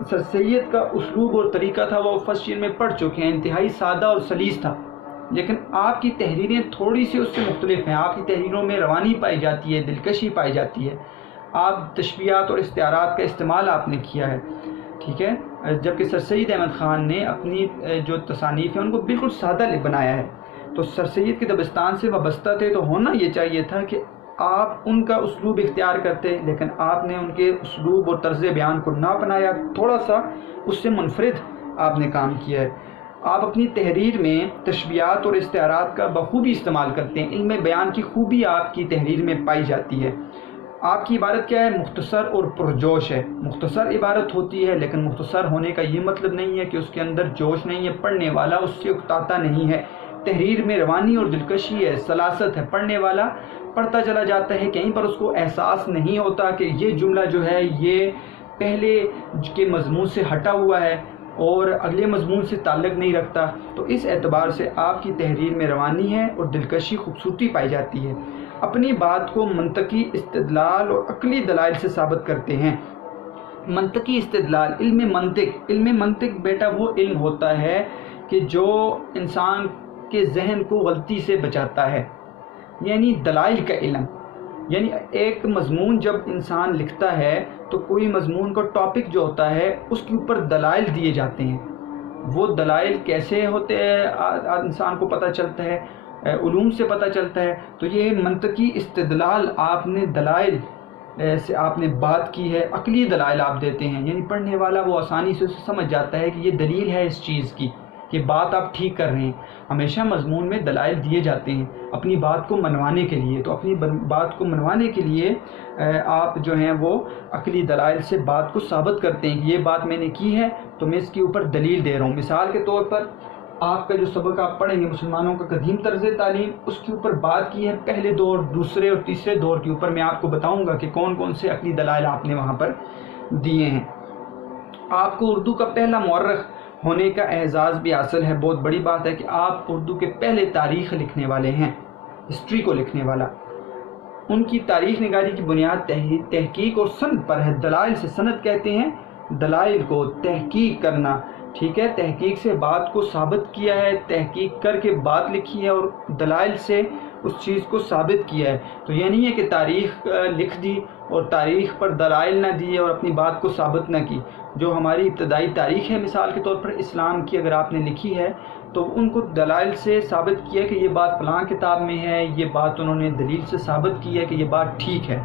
سر سید کا اسلوب اور طریقہ تھا وہ فرسٹ ایئر میں پڑھ چکے ہیں، انتہائی سادہ اور سلیس تھا، لیکن آپ کی تحریریں تھوڑی سی اس سے مختلف ہیں۔ آپ کی تحریروں میں روانی پائی جاتی ہے، دلکشی پائی جاتی ہے، آپ تشبیہات اور استعارات کا استعمال آپ نے کیا ہے، ٹھیک ہے، جبکہ سر سید احمد خان نے اپنی جو تصانیف ہیں ان کو بالکل سادہ بنایا ہے۔ تو سر سید کے دبستان سے وابستہ تھے تو ہونا یہ چاہیے تھا کہ آپ ان کا اسلوب اختیار کرتے، لیکن آپ نے ان کے اسلوب اور طرز بیان کو نہ اپنایا، تھوڑا سا اس سے منفرد آپ نے کام کیا ہے۔ آپ اپنی تحریر میں تشبیہات اور استعارات کا بخوبی استعمال کرتے ہیں، علم بیان کی خوبی آپ کی تحریر میں پائی جاتی ہے۔ آپ کی عبارت کیا ہے؟ مختصر اور پرجوش ہے۔ مختصر عبارت ہوتی ہے، لیکن مختصر ہونے کا یہ مطلب نہیں ہے کہ اس کے اندر جوش نہیں ہے، پڑھنے والا اس سے اکتاتا نہیں ہے۔ تحریر میں روانی اور دلکشی ہے، سلاست ہے، پڑھنے والا پڑھتا چلا جاتا ہے، کہیں پر اس کو احساس نہیں ہوتا کہ یہ جملہ جو ہے یہ پہلے کے مضمون سے ہٹا ہوا ہے اور اگلے مضمون سے تعلق نہیں رکھتا۔ تو اس اعتبار سے آپ کی تحریر میں روانی ہے اور دلکشی، خوبصورتی پائی جاتی ہے۔ اپنی بات کو منطقی استدلال اور عقلی دلائل سے ثابت کرتے ہیں۔ منطقی استدلال، علم منطق بیٹا وہ علم ہوتا ہے کہ جو انسان کے ذہن کو غلطی سے بچاتا ہے، یعنی دلائل کا علم۔ یعنی ایک مضمون جب انسان لکھتا ہے تو کوئی مضمون کا ٹاپک جو ہوتا ہے اس کے اوپر دلائل دیے جاتے ہیں۔ وہ دلائل کیسے ہوتے ہیں انسان کو پتہ چلتا ہے، علوم سے پتہ چلتا ہے۔ تو یہ منطقی استدلال، آپ نے دلائل سے آپ نے بات کی ہے، عقلی دلائل آپ دیتے ہیں، یعنی پڑھنے والا وہ آسانی سے سمجھ جاتا ہے کہ یہ دلیل ہے اس چیز کی، کہ بات آپ ٹھیک کر رہے ہیں۔ ہمیشہ مضمون میں دلائل دیے جاتے ہیں اپنی بات کو منوانے کے لیے۔ تو اپنی بات کو منوانے کے لیے آپ جو ہیں وہ عقلی دلائل سے بات کو ثابت کرتے ہیں کہ یہ بات میں نے کی ہے تو میں اس کے اوپر دلیل دے رہا ہوں۔ مثال کے طور پر آپ کا جو سبق آپ پڑھیں گے مسلمانوں کا قدیم طرز تعلیم، اس کے اوپر بات کی ہے پہلے دور، دوسرے اور تیسرے دور کے اوپر۔ میں آپ کو بتاؤں گا کہ کون کون سے عقلی دلائل آپ نے وہاں پر دیے ہیں۔ آپ کو اردو کا پہلا مورخ ہونے کا اعزاز بھی حاصل ہے۔ بہت بڑی بات ہے کہ آپ اردو کے پہلے تاریخ لکھنے والے ہیں، ہسٹری کو لکھنے والا۔ ان کی تاریخ نگاری کی بنیاد تحقیق اور سند پر ہے۔ دلائل سے، سند کہتے ہیں دلائل کو، تحقیق کرنا، ٹھیک ہے، تحقیق سے بات کو ثابت کیا ہے، تحقیق کر کے بات لکھی ہے اور دلائل سے اس چیز کو ثابت کیا ہے۔ تو یہ نہیں ہے کہ تاریخ لکھ دی اور تاریخ پر دلائل نہ دیے اور اپنی بات کو ثابت نہ کی۔ جو ہماری ابتدائی تاریخ ہے مثال کے طور پر اسلام کی اگر آپ نے لکھی ہے تو ان کو دلائل سے ثابت کیا کہ یہ بات فلاں کتاب میں ہے، یہ بات انہوں نے دلیل سے ثابت کی ہے کہ یہ بات ٹھیک ہے۔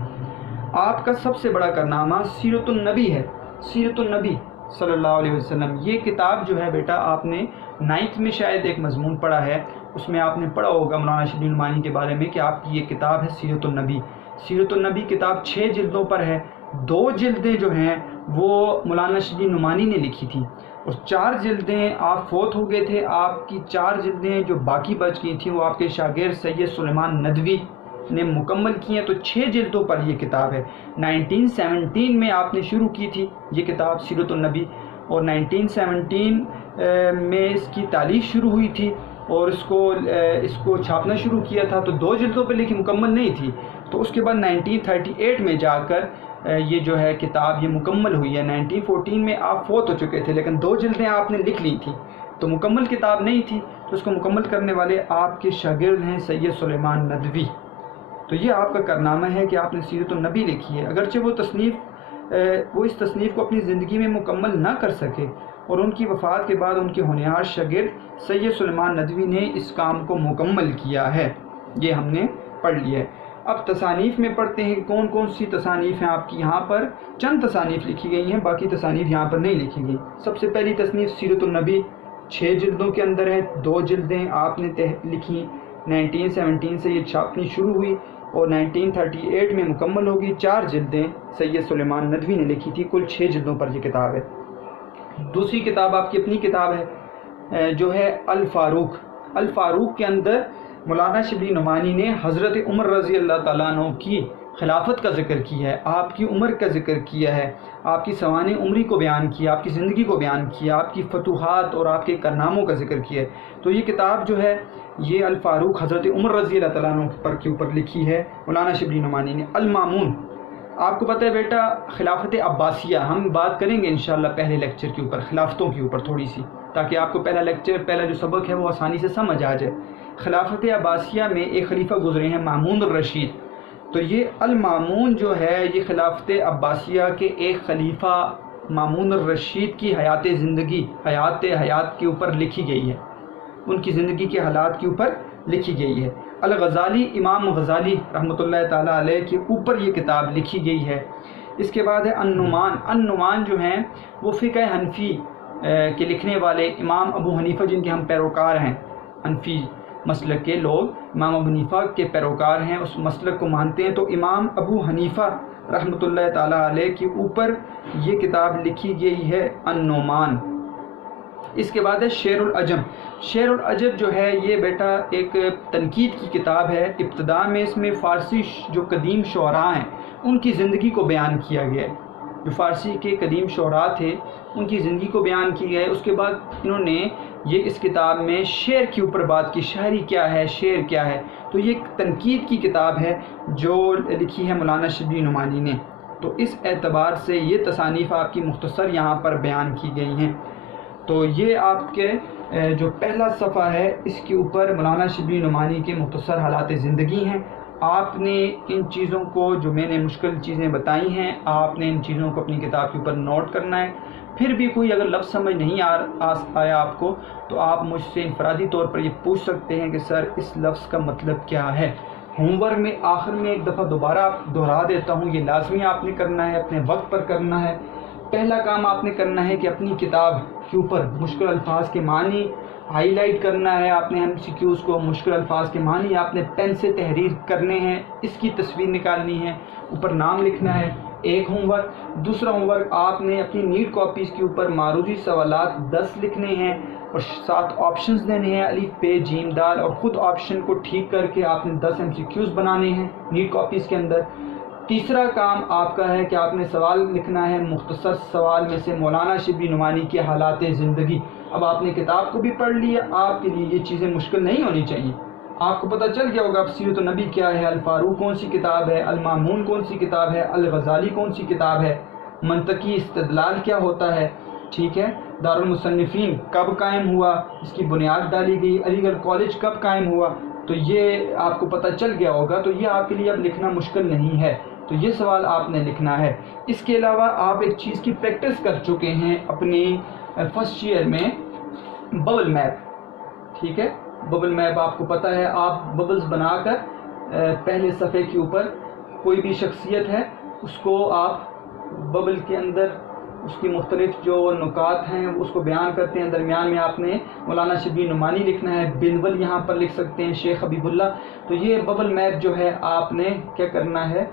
آپ کا سب سے بڑا کارنامہ سیرت النبی ہے، سیرت النبی صلی اللہ علیہ وسلم۔ یہ کتاب جو ہے بیٹا آپ نے 9th میں شاید ایک مضمون پڑھا ہے، اس میں آپ نے پڑھا ہوگا مولانا شبلی نعمانی کے بارے میں کہ آپ کی یہ کتاب ہے سیرت النبی۔ سیرت النبی کتاب 6 جلدوں پر ہے۔ 2 جلدیں جو ہیں وہ مولانا شبلی نعمانی نے لکھی تھیں اور 4 جلدیں آپ فوت ہو گئے تھے۔ آپ کی 4 جلدیں جو باقی بچ گئی تھیں وہ آپ کے شاگرد سید سلیمان ندوی نے مکمل کی ہیں۔ تو 6 جلدوں پر یہ کتاب ہے۔ 1917 میں آپ نے شروع کی تھی یہ کتاب سیرت النبی اور 1917 میں اس کی تالیف شروع ہوئی تھی اور اس کو چھاپنا شروع کیا تھا۔ تو 2 جلدوں پہ لکھی، مکمل نہیں تھی۔ تو اس کے بعد 1938 میں جا کر یہ جو ہے کتاب یہ مکمل ہوئی ہے۔ 1914 میں آپ فوت ہو چکے تھے لیکن 2 جلدیں آپ نے لکھ لی تھی تو مکمل کتاب نہیں تھی۔ تو اس کو مکمل کرنے والے آپ کے شاگرد ہیں سید سلیمان ندوی۔ تو یہ آپ کا کارنامہ ہے کہ آپ نے سیرت النبی لکھی ہے۔ اگرچہ وہ اس تصنیف کو اپنی زندگی میں مکمل نہ کر سکے اور ان کی وفات کے بعد ان کے ہونہار شاگرد سید سلیمان ندوی نے اس کام کو مکمل کیا ہے۔ یہ ہم نے پڑھ لیا ہے۔ اب تصانیف میں پڑھتے ہیں کون کون سی تصانیف ہیں آپ کی۔ یہاں پر چند تصانیف لکھی گئی ہیں، باقی تصانیف یہاں پر نہیں لکھی گئی۔ سب سے پہلی تصنیف سیرت النبی 6 جلدوں کے اندر ہے۔ 2 جلدیں آپ نے لکھی، 1917 سے یہ چھاپنی شروع ہوئی اور 1938 میں مکمل ہوگی۔ 4 جلدیں سید سلیمان ندوی نے لکھی تھی، کل 6 جلدوں پر یہ کتاب ہے۔ دوسری کتاب آپ کی اپنی کتاب ہے جو ہے الفاروق۔ الفاروق کے اندر مولانا شبلی نعمانی نے حضرت عمر رضی اللہ تعالیٰ عنہ کی خلافت کا ذکر کیا ہے، آپ کی عمر کا ذکر کیا ہے، آپ کی سوانح عمری کو بیان کیا، آپ کی زندگی کو بیان کیا، آپ کی فتوحات اور آپ کے کارناموں کا ذکر کیا ہے۔ تو یہ کتاب جو ہے یہ الفاروق حضرت عمر رضی اللہ تعالیٰ عنہ کے اوپر لکھی ہے مولانا شبلی نعمانی نے۔ المامون آپ کو پتہ ہے بیٹا خلافت عباسیہ ہم بات کریں گے انشاءاللہ پہلے لیکچر کے اوپر، خلافتوں کے اوپر تھوڑی سی، تاکہ آپ کو پہلا جو سبق ہے وہ آسانی سے سمجھ آ جائے۔ خلافت عباسیہ میں ایک خلیفہ گزرے ہیں مامون الرشید، تو یہ المامون جو ہے یہ خلافت عباسیہ کے ایک خلیفہ مامون الرشید کی حیات کے اوپر لکھی گئی ہے، ان کی زندگی کے حالات کے اوپر لکھی گئی ہے۔ الغزالی، امام غزالی رحمۃ اللہ تعالیٰ علیہ کے اوپر یہ کتاب لکھی گئی ہے۔ اس کے بعد ہے النعمان جو ہیں وہ فقہ حنفی کے لکھنے والے امام ابو حنیفہ جن کے ہم پیروکار ہیں، حنفی مسلک کے لوگ امام ابو حنیفہ کے پیروکار ہیں، اس مسلک کو مانتے ہیں، تو امام ابو حنیفہ رحمۃ اللہ تعالیٰ علیہ کے اوپر یہ کتاب لکھی گئی ہے النعمان۔ اس کے بعد ہے شعر العجم۔ شعر العجم جو ہے یہ بیٹا ایک تنقید کی کتاب ہے، ابتدا میں اس میں فارسی جو قدیم شعراء ہیں ان کی زندگی کو بیان کیا گیا ہے، جو فارسی کے قدیم شعراء تھے ان کی زندگی کو بیان کی گیا ہے۔ اس کے بعد انہوں نے یہ اس کتاب میں شعر کے اوپر بات کی، شاعری کیا ہے، شعر کیا ہے، تو یہ ایک تنقید کی کتاب ہے جو لکھی ہے مولانا شبلی نعمانی نے، تو اس اعتبار سے یہ تصانیف آپ کی مختصر یہاں پر بیان کی گئی ہیں۔ تو یہ آپ کے جو پہلا صفحہ ہے اس کے اوپر مولانا شبلی نعمانی کے مختصر حالات زندگی ہیں۔ آپ نے ان چیزوں کو جو میں نے مشکل چیزیں بتائی ہیں آپ نے ان چیزوں کو اپنی کتاب کے اوپر نوٹ کرنا ہے۔ پھر بھی کوئی اگر لفظ سمجھ نہیں آیا آپ کو تو آپ مجھ سے انفرادی طور پر یہ پوچھ سکتے ہیں کہ سر اس لفظ کا مطلب کیا ہے۔ ہوم ورک میں آخر میں ایک دفعہ دوبارہ دہرا دیتا ہوں، یہ لازمی آپ نے کرنا ہے، اپنے وقت پر کرنا ہے۔ پہلا کام آپ نے کرنا ہے کہ اپنی کتاب کے اوپر مشکل الفاظ کے معنی ہائی لائٹ کرنا ہے، آپ نے ایم سی کیوز کو مشکل الفاظ کے معنی آپ نے پین سے تحریر کرنے ہیں، اس کی تصویر نکالنی ہے، اوپر نام لکھنا ہے، ایک ہوم ورک۔ دوسرا ہوم ورک آپ نے اپنی نیٹ کاپیز کے اوپر معروضی سوالات 10 لکھنے ہیں اور 7 آپشنز دینے ہیں، الف ب ج د، اور خود آپشن کو ٹھیک کر کے آپ نے 10 ایم سی کیوز بنانے ہیں نیٹ کاپیز کے اندر۔ تیسرا کام آپ کا ہے کہ آپ نے سوال لکھنا ہے، مختصر سوال میں سے مولانا شبلی نعمانی کے حالات زندگی۔ اب آپ نے کتاب کو بھی پڑھ لیا، آپ کے لیے یہ چیزیں مشکل نہیں ہونی چاہیے، آپ کو پتہ چل گیا ہوگا اب سیرت النبی کیا ہے، الفاروق کون سی کتاب ہے، المامون کون سی کتاب ہے، الغزالی کون سی کتاب ہے، منطقی استدلال کیا ہوتا ہے، ٹھیک ہے، دارالمصنفین کب قائم ہوا، اس کی بنیاد ڈالی گئی، علی گڑھ کالج کب قائم ہوا، تو یہ آپ کو پتہ چل گیا ہوگا، تو یہ آپ کے لیے اب لکھنا مشکل نہیں ہے، تو یہ سوال آپ نے لکھنا ہے۔ اس کے علاوہ آپ ایک چیز کی پریکٹس کر چکے ہیں اپنی فرسٹ ایئر میں، ببل میپ، ٹھیک ہے، ببل میپ آپ کو پتہ ہے، آپ ببلز بنا کر پہلے صفحے کے اوپر کوئی بھی شخصیت ہے اس کو آپ ببل کے اندر اس کی مختلف جو نکات ہیں اس کو بیان کرتے ہیں، درمیان میں آپ نے مولانا شبلی نعمانی لکھنا ہے، بنول یہاں پر لکھ سکتے ہیں، شیخ حبیب اللہ، تو یہ ببل میپ جو ہے آپ نے کیا کرنا ہے،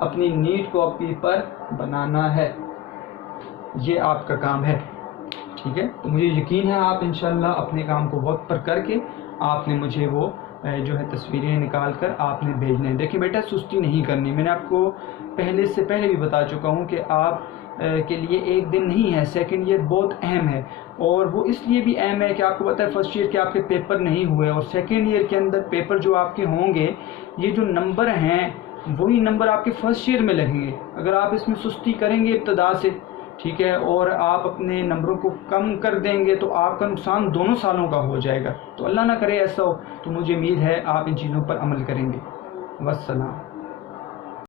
اپنی نیٹ کاپی پر بنانا ہے، یہ آپ کا کام ہے، ٹھیک ہے۔ تو مجھے یقین ہے آپ انشاءاللہ اپنے کام کو وقت پر کر کے آپ نے مجھے وہ جو ہے تصویریں نکال کر آپ نے بھیجنے ہیں۔ دیکھیں بیٹا سستی نہیں کرنی، میں نے آپ کو پہلے بھی بتا چکا ہوں کہ آپ کے لیے ایک دن نہیں ہے، سیکنڈ ایئر بہت اہم ہے، اور وہ اس لیے بھی اہم ہے کہ آپ کو پتہ ہے فرسٹ ایئر کے آپ کے پیپر نہیں ہوئے، اور سیکنڈ ایئر کے اندر پیپر جو آپ کے ہوں گے یہ جو نمبر ہیں وہی نمبر آپ کے فرسٹ ایئر میں لگیں گے۔ اگر آپ اس میں سستی کریں گے ابتدا سے، ٹھیک ہے، اور آپ اپنے نمبروں کو کم کر دیں گے تو آپ کا نقصان دونوں سالوں کا ہو جائے گا، تو اللہ نہ کرے ایسا ہو، تو مجھے امید ہے آپ ان چیزوں پر عمل کریں گے۔ والسلام۔